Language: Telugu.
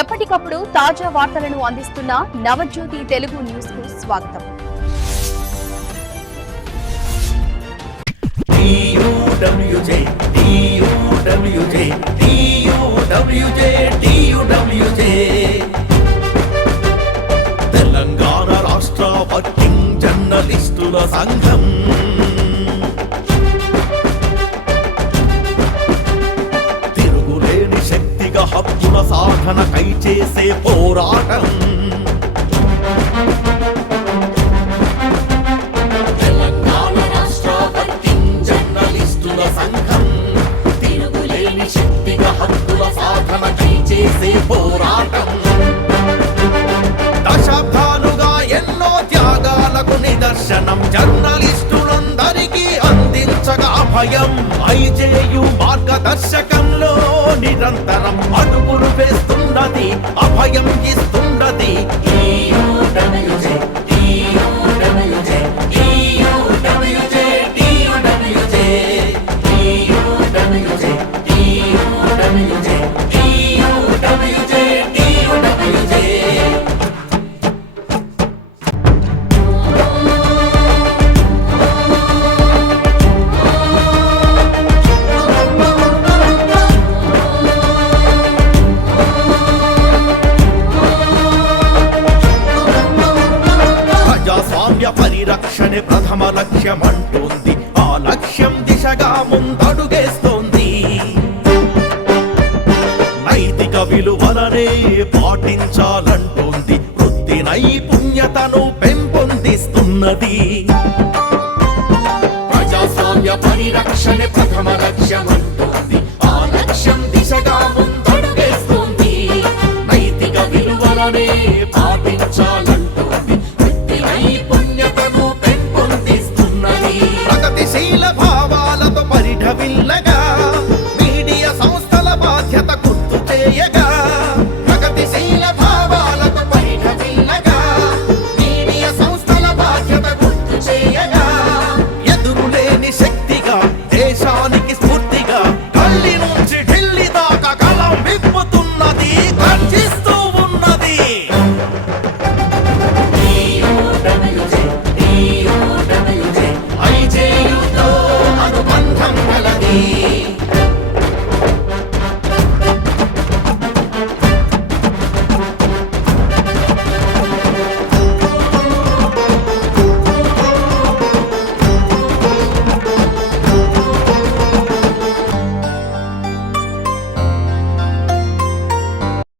ఎప్పటికప్పుడు తాజా వార్తలను అందిస్తున్న నవజ్యోతి తెలుగు న్యూస్ కు స్వాగతం. తెలంగాణ రాష్ట్ర వర్కింగ్ జర్నలిస్టుల సంఘం హక్కుల సాధనకై చేసే పోరాటం. తెలంగాణ రాష్ట్ర వర్కింగ్ జర్నలిస్టుల సంఘం తిరుగులేని శక్తిగా హక్కుల సాధనకై చేసే పోరాటం. దశాబ్దాలుగా ఎన్నో త్యాగాలకు నిదర్శనం జర్నలిస్టులందరికీ అందించగా భయం. ఐజేయు మార్గదర్శకంలో నిరంతరం అడుగులు వేస్తున్నది, అభయం ఇస్తున్నది. పరిరక్షణే ప్రథమ లక్ష్యం అంటోంది, ఆ లక్ష్యం దిశగా ముందడుగేస్తోంది. నైతిక విలువలనే పాటించాలంటోంది, వృత్తి నైపుణ్యతను పెంపొందిస్తున్నది. ప్రజాస్వామ్య పరిరక్షణే ప్రథమ లక్ష్యం అంటోంది, ఆ లక్ష్యం దిశగా ముందడుగేస్తోంది. నైతిక విలువలనే